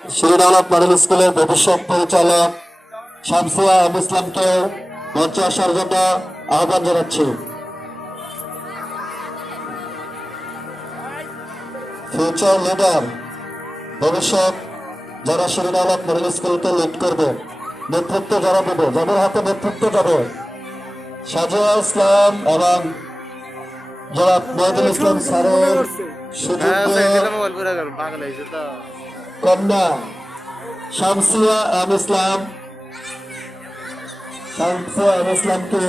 Shirin model স্কুলের ভবিষ্যৎ পরিচালক শামসিয়া আম ইসলামকে মঞ্চে আসার জন্য আহ্বান জানাচ্ছি। ফিউচার লিডার ভবিষ্যৎ যারা শিরিন আলম মডেল স্কুলকে লিড করবে নেতৃত্ব যারা দেবে যাদের হাতে নেতৃত্ব যাবে সাজিয়া ইসলাম এবং যারা মহিদুল ইসলাম স্যারের সুযোগ্য কন্যা শামসিয়া আম ইসলাম। শামসিয়া আম ইসলামকে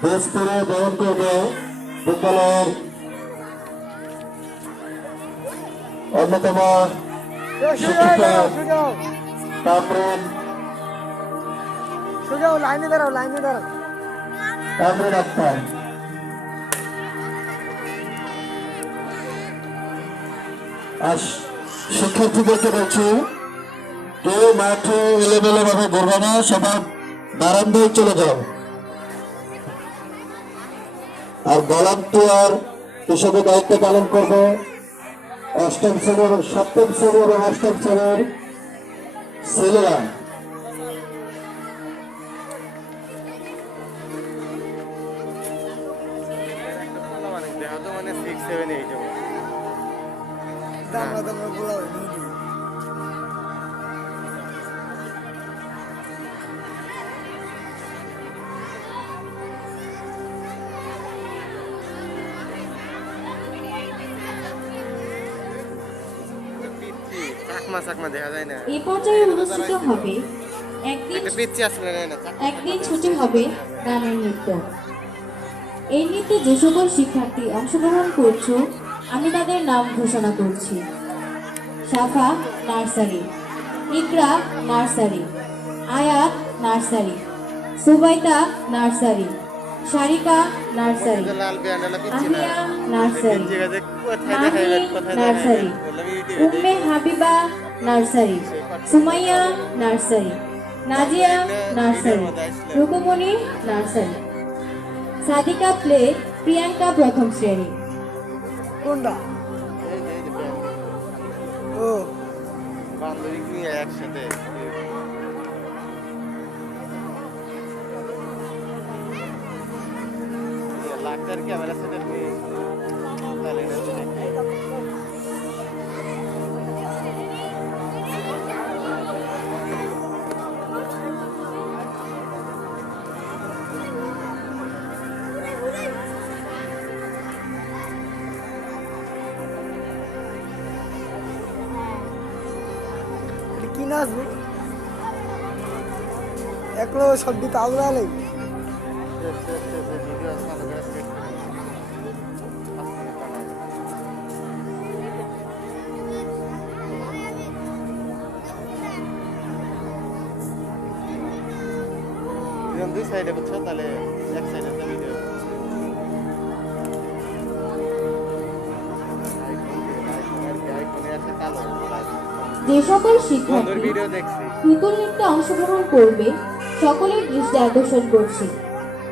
ভোজপুরে বহন করবে বিদ্যালয়ের অন্যতম শিক্ষিকা লাইনে দাঁড়াও লাইনে দাঁড়াও। আক্তার। আর শিক্ষার্থীদেরকে বলছি কেউ মাঠে এলোমেলো ভাবে ঘুরবে না, সবার বারান্দায় চলে যাও। আর ভলান্টিয়ার হিসেবে দায়িত্ব পালন করবে। অষ্টম শ্রেণি এবং সপ্তম শ্রেণি এবং অষ্টম শ্রেণির ছেলেরা। তো মানে সিক্স সেভেন এইট এ পর্যায়ে অনুষ্ঠিত হবে একদিন ছুটি হবে গানের নৃত্য। এই নৃত্যে যে সকল শিক্ষার্থী অংশগ্রহণ করছ আমি তাদের নাম ঘোষণা করছি। Safa nursery. Iqra, nursery. Ayat, nursery. Subaita, nursery. Sarika, nursery. Ahiya nursery. Nursery. Umme Habiba, nursery. Sumaiya, nursery. Nazia, nursery. Rukumoni, nursery. Sadika play, Priyanka প্রথম শ্রেণি। কোনটা। ও বান্ধবী নিয়ে একসাথে ক্যামেরা সেটা আপনি সেট করে দিন। আস্তে বানাও। এরকম দুই সাইডে বুঝছ তাহলে এক সাইডে যে সকল শিক্ষার্থী পুতুল নৃত্যে অংশগ্রহণ করবে সকলের দৃষ্টি আকর্ষণ করছি।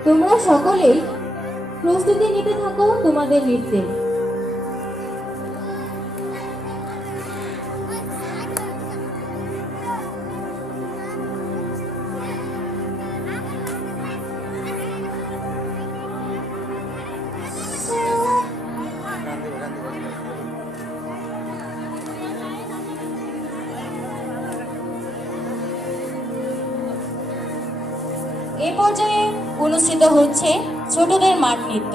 তোমরা সকলেই প্রস্তুতি নিতে থাকো তোমাদের নৃত্যে। এ পর্যায়ে অনুষ্ঠিত হচ্ছে ছোটদের মাঠ নৃত্য।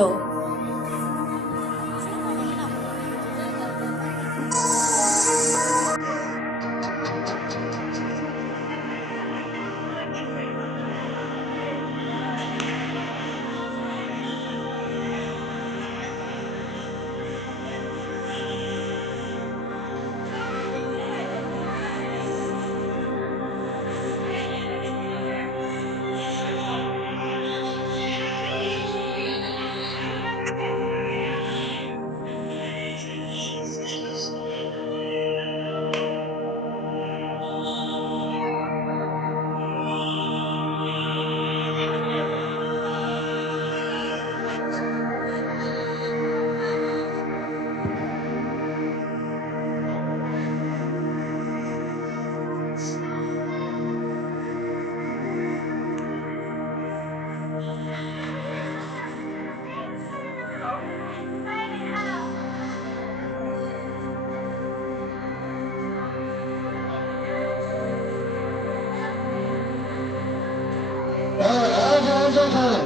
এখানে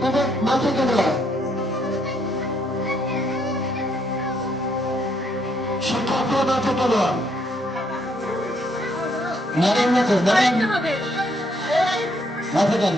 তবে মাঠে কেন শিক্ষার্থী মাঠে কেন নারায়ণ মাঠে নারায়ণ মাঠে কেন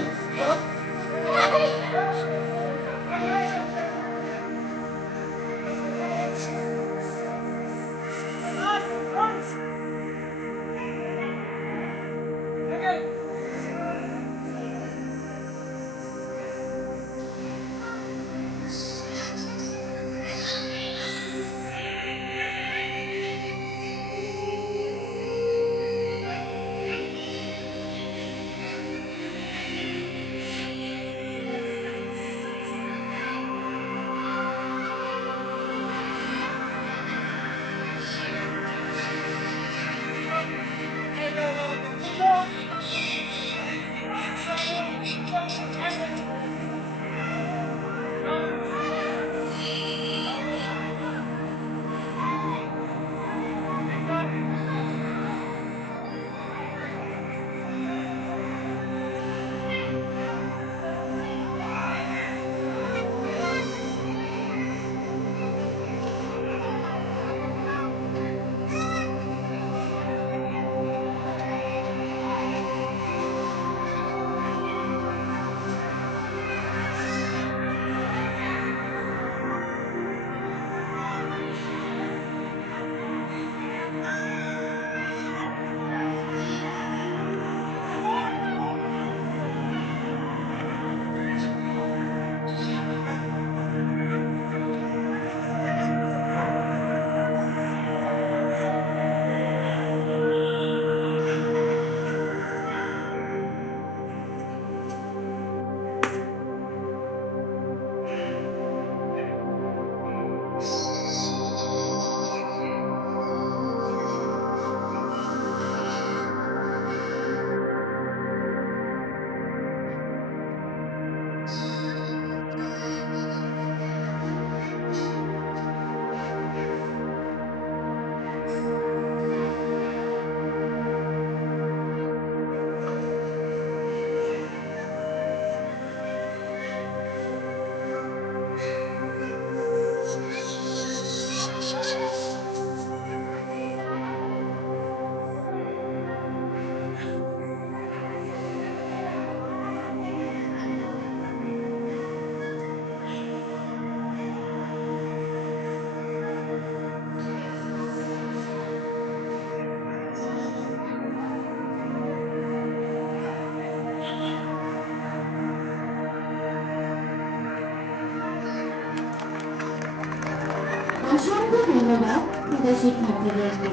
অসংখ্য ধন্যবাদ প্রিয় শিক্ষার্থীদেরকে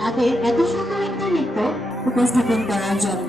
তাদের এত সুন্দর একটি নৃত্য উপস্থাপন করার জন্য।